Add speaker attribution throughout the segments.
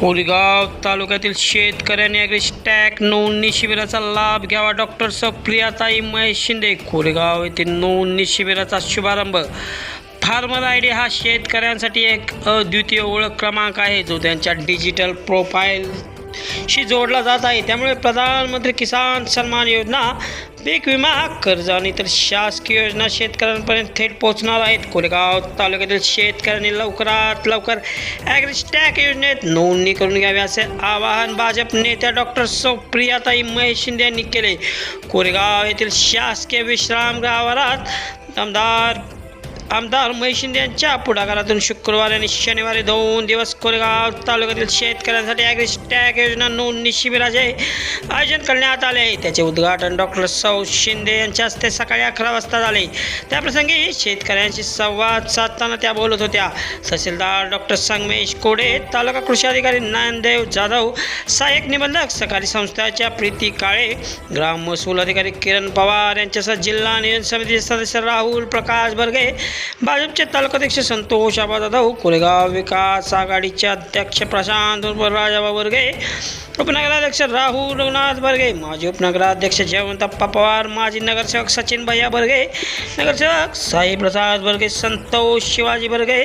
Speaker 1: कोरेगाव तालुक्यातील शेतकऱ्यांनी ॲग्रिस्टॅक नोंदणी शिबिराचा लाभ घ्यावा. डॉक्टर सप्रियाताई महेश शिंदे कोरेगाव येथील नोंदणी शिबिराचा शुभारंभ. फार्मर आय डी हा शेतकऱ्यांसाठी एक अद्वितीय ओळख क्रमांक आहे जो त्यांच्या डिजिटल प्रोफाईल शी जोडला जात आहे. त्यामुळे प्रधानमंत्री किसान सन्मान योजना पीक विमा कर्ज आणि इतर शासकीय योजना शेतकऱ्यांपर्यंत थेट पोहोचणार आहेत. कोरेगाव तालुक्यातील शेतकऱ्यांनी लवकरात लवकर ॲग्रिस्टॅक योजनेत नोंदणी करून घ्यावी असे आवाहन भाजप नेत्या डॉक्टर सुप्रियाताई महेश शिंदे यांनी केले. कोरेगाव येथील शासकीय विश्रामगृहावरात आमदार आमदार महेश शिंदे यांच्या पुढाकारातून शुक्रवारी आणि शनिवारी दोन दिवस कोरेगाव तालुक्यातील शेतकऱ्यांसाठी ॲग्रिस्टॅक योजना नोंदणी शिबिराचे आयोजन करण्यात आले आहे. त्याचे उद्घाटन डॉक्टर सौ शिंदे यांच्या हस्ते सकाळी अकरा वाजता झाले. त्याप्रसंगी शेतकऱ्यांशी संवाद साधताना त्या बोलत होत्या. तहसीलदार डॉक्टर संगमेश कोडे तालुका कृषी अधिकारी नानदेव जाधव सहाय्यक निबंधक सहकारी संस्थाच्या प्रीती काळे ग्राम महसूल अधिकारी किरण पवार यांच्यासह जिल्हा नियोजन समितीचे सदस्य राहुल प्रकाश बर्गे भाजपचे तालुकाध्यक्ष संतोष आबा कोरेगाव विकास आघाडीचे अध्यक्ष प्रशांत राजाबा बर्गे उपनगराध्यक्ष राहुल रघुनाथ बर्गे माजी उपनगराध्यक्ष जयवंतप्पा पवार माजी नगरसेवक सचिन भैया बर्गे नगरसेवक साईप्रसाद बर्गे संतोष शिवाजी बर्गे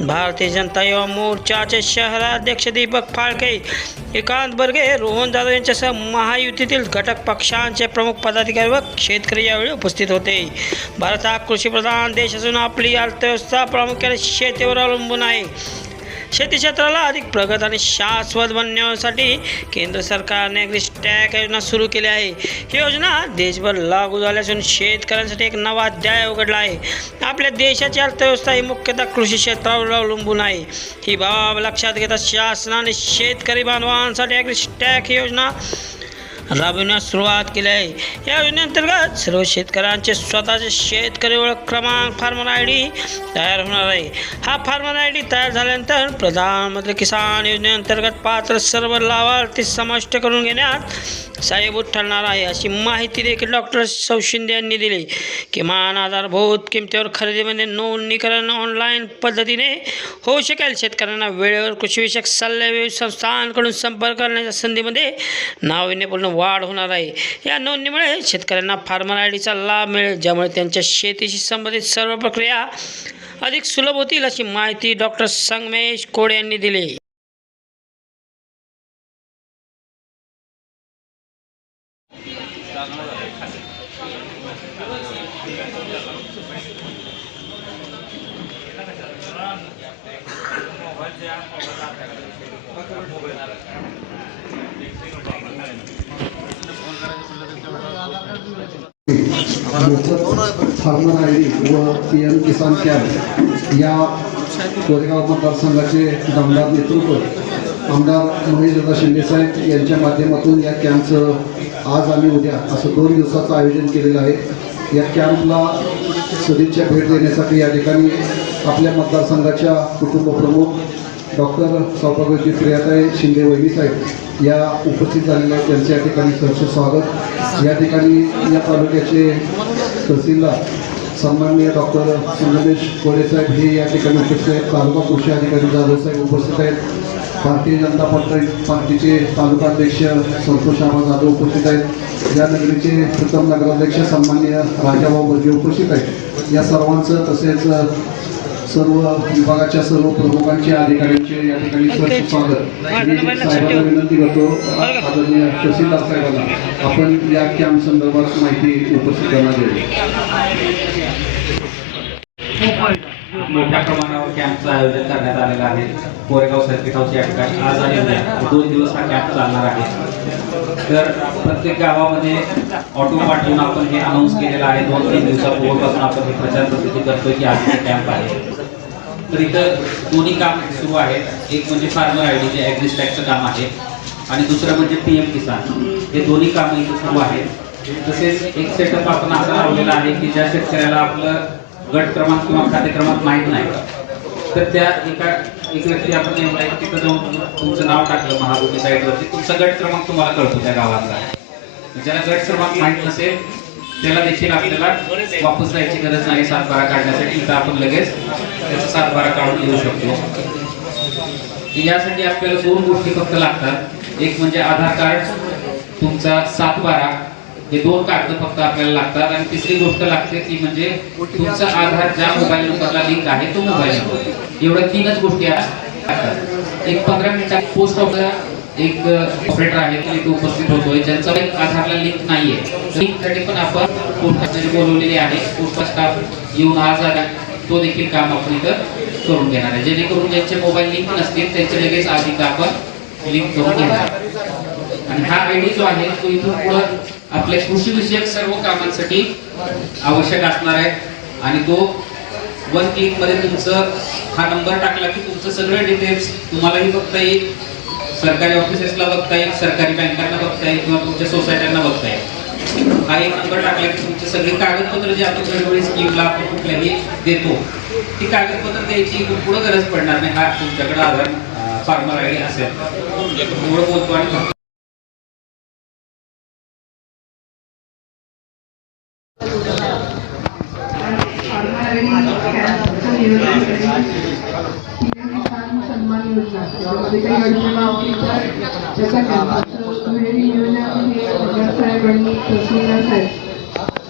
Speaker 1: भारतीय जनता युवा मोर्चाचे शहराध्यक्ष दीपक फाळके एकांत बर्गे रोहन जाधव यांच्यासह महायुतीतील घटक पक्षांचे प्रमुख पदाधिकारी व शेतकरी यावेळी उपस्थित होते. भारत हा कृषीप्रधान देश असून आपली अर्थव्यवस्था प्रामुख्याने शेतीवर अवलंबून आहे. शेती क्षेत्राला अधिक प्रगत आणि शाश्वत बनण्यासाठी केंद्र सरकारने ॲग्रिस्टॅक योजना सुरू केली आहे. ही योजना देशभर लागू झाली असून शेतकऱ्यांसाठी एक नवा अध्याय उघडला आहे. आपल्या देशाची अर्थव्यवस्था ही मुख्यतः कृषी क्षेत्रावर अवलंबून आहे. ही बाब लक्षात घेता शासनाने शेतकरी बांधवांसाठी ॲग्रिस्टॅक ही योजना राबविण्यास सुरुवात केली आहे. या योजनेअंतर्गत सर्व शेतकऱ्यांचे स्वतःचे शेतकरी ओळख क्रमांक फार्मर आय डी तयार होणार आहे. हा फार्मर आय डी तयार झाल्यानंतर प्रधानमंत्री किसान योजनेअंतर्गत पात्र सर्व लाभार्थी समाविष्ट करून घेण्यात साहेबूत ठरणार आहे अशी माहिती देखील डॉक्टर सौ शिंदे यांनी दिली किमान आधारभूत किमतीवर खरेदीमध्ये म्हणजे नोंदणीकरण ऑनलाईन पद्धतीने होऊ शकेल. शेतकऱ्यांना वेळेवर कृषीविषयक सल्ला संस्थांकडून संपर्क करण्याच्या संधीमध्ये नाविन्यपूर्ण वाढ होणार आहे. या नोंदणीमुळे शेतकऱ्यांना फार्मर आय डीचा लाभ मिळेल ज्यामुळे त्यांच्या शेतीशी संबंधित सर्व प्रक्रिया अधिक सुलभ होतील अशी माहिती डॉक्टर संगमेश कोडे यांनी दिली.
Speaker 2: फार्मर आय डी व पी एम किसान कॅम्प या कोरेगाव मतदारसंघाचे दमदार नेतृत्व आमदार महेशदादा शिंदेसाहेब यांच्या माध्यमातून या कॅम्पचं आज आणि उद्या असं दोन दिवसाचं आयोजन केलेलं आहे. या कॅम्पला सदिच्छा भेट देण्यासाठी या ठिकाणी आपल्या मतदारसंघाच्या कुटुंबप्रमुख डॉक्टर सौभाग्यजी प्रियाताई शिंदे वहिनी साहेब या उपस्थित झालेल्या आहेत. त्यांचे या ठिकाणी सहर्ष स्वागत. या ठिकाणी या तालुक्याचे तहसीलदार सन्माननीय डॉक्टर संगमेश कोळेसाहेब हे या ठिकाणी उपस्थित आहेत. तालुका कृषी अधिकारी जाधव साहेब उपस्थित आहेत. भारतीय जनता पार्टी पार्टीचे तालुकाध्यक्ष संतोष आबा जाधव उपस्थित आहेत. या नगरीचे प्रथम नगराध्यक्ष सन्माननीय राजाभाऊ बर्गे उपस्थित आहेत. या सर्वांचं तसेच सर्व विभागाच्या सर्व प्रमुखांचे अधिकाऱ्यांचे या ठिकाणी सहर्ष स्वागत. मी साहेबांना विनंती करतो आदरणीय तहसीलदार साहेबांना आपण या कॅम्प संदर्भात माहिती उपस्थित येईल
Speaker 3: मोठ्या प्रमाणावर कॅम्पचं आयोजन करण्यात आलेलं आहे. कोरेगाव सर्किट हाऊस या ठिकाणी आज आणि उद्या दोन दिवस हा कॅम्प चालणार आहे. तर प्रत्येक गावामध्ये ऑटो पाठवून आपण हे अनाऊन्स केलेलं आहे. दोन तीन दिवसापूर्वीपासून आपण हे प्रचार प्रसिद्धी करतोय की आज कॅम्प आहे. तर इथं दोन्ही काम सुरू आहेत. एक म्हणजे फार्मर आय डी जे ॲग्रिस्टॅकचं काम आहे. आणि दुसरं म्हणजे पी एम किसान हे दोन्ही कामं इथं सुरू आहेत. तसेच एक सेटअप आपण असा लावलेला आहे की ज्या शेतकऱ्याला आपलं गट क्रमांक किंवा खाते क्रमांक माहीत नाही. तर त्या एका एक व्यक्ती आपण नेमला तिथं जाऊन तुमचं नाव टाकलं महाभूमी साईडवरती तुमचा गट क्रमांक तुम्हाला कळतो त्या गावातला. ज्याला गट क्रमांक माहीत नसेल त्याला देखील आपल्याला वापस जायची गरज नाही सातबारा काढण्यासाठी. इथं आपण लगेच त्याचा सातबारा काढून घेऊ शकतो. यासाठी आपल्याला दोन गोष्टी फक्त लागतात. एक म्हणजे आधार कार्ड तुमचा सातबारा हे दोन कागद फक्त आपल्याला लागतात आणि तिसरी गोष्ट लागते ती म्हणजे तुमचा आधार ज्या मोबाईल नंबरला लिंक आहे तो मोबाईल नंबर एवढ्या तीनच गोष्टी लागतात एक पंधरा मिनिटात पोस्ट ऑफिस एक ऑपरेटर आहे तो इथे उपस्थित होतोय. ज्यांचा एक आधारला लिंक नाहीये. लिंकसाठी पण आपण पोस्ट बोलवलेले आहे. पोस्टा स्टाफ येऊन आज आला. तो देखील काम आपण इथं करून घेणार आहे. जेणेकरून ज्यांचे मोबाईल लिंक नसतील त्यांचे लगेच आधी आपण लिंक करून घेणार आणि हा आयडी जो आहे तो इथून पुढं आपल्या कृषी विषयक सर्व कामांसाठी आवश्यक असणार आहे. आणि तो वन क्लिकमध्ये तुमचं हा नंबर टाकला की तुमचं सगळं डिटेल्स तुम्हालाही बघता येईल. सरकारी ऑफिसेसला बघता येईल सरकारी बँकांना बघता येईल किंवा तुमच्या सोसायट्यांना बघता येईल. हा एक नंबर टाकला की तुमचे सगळे कागदपत्र जे आपण वेळोवेळी स्कीमला आपण कुठल्याही देतो ती कागदपत्र द्यायची पुढं गरज पडणार नाही. हा तुमच्याकडे आधार फार्मर आय डी असेल. एवढं बोलतो आणि फक्त
Speaker 4: सन्मान योजना त्यामध्ये काही त्याचा दुहेरी साहेब आणि तहसीलदार साहेब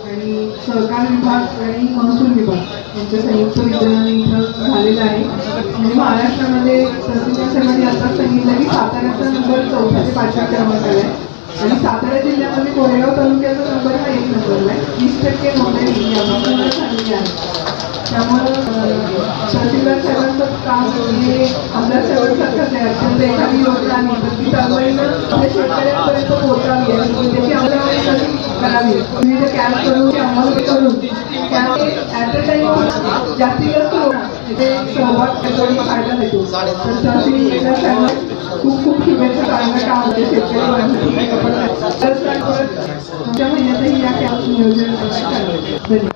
Speaker 4: आणि सहकार विभाग आणि महसूल विभाग यांच्या संयुक्त इथं झालेलं आहे आणि महाराष्ट्रामध्ये तहसीलदार साहेबांनी आता सांगितलं की साताऱ्याचा नंबर चौथा ते पाचव्या क्रमांकाला आहे आणि सातारा जिल्ह्यामध्ये कोरेगाव तालुक्याचा नंबर हा एक नंबरला आहे. वीस टक्के नोंदणी झालेली आहे. त्यामुळं अं, तहसीलदार साहेबांचं काम हे आमदार साहेबांसारखंच आहे म्हणजे अत्यंत एखादी योजना आली तर ती शेतकऱ्यांपर्यंत पोहोचावी आणि त्याची अंमलबजावणी कशी करावी विविध कॅम्प करून ती अंमलबजावणी करून त्यामुळे ॲट अ टाइम जास्तीत जास्त लोक तिथे सहभाग त्याच्यावर फायदा देतो तर तहसीलदार साहेबांना खूप खूप शुभेच्छा चांगलं काम होते शेतकरी बांधवांसाठी. तर सर, महिन्यातही या कॅम्प नियोजन धन्यवाद.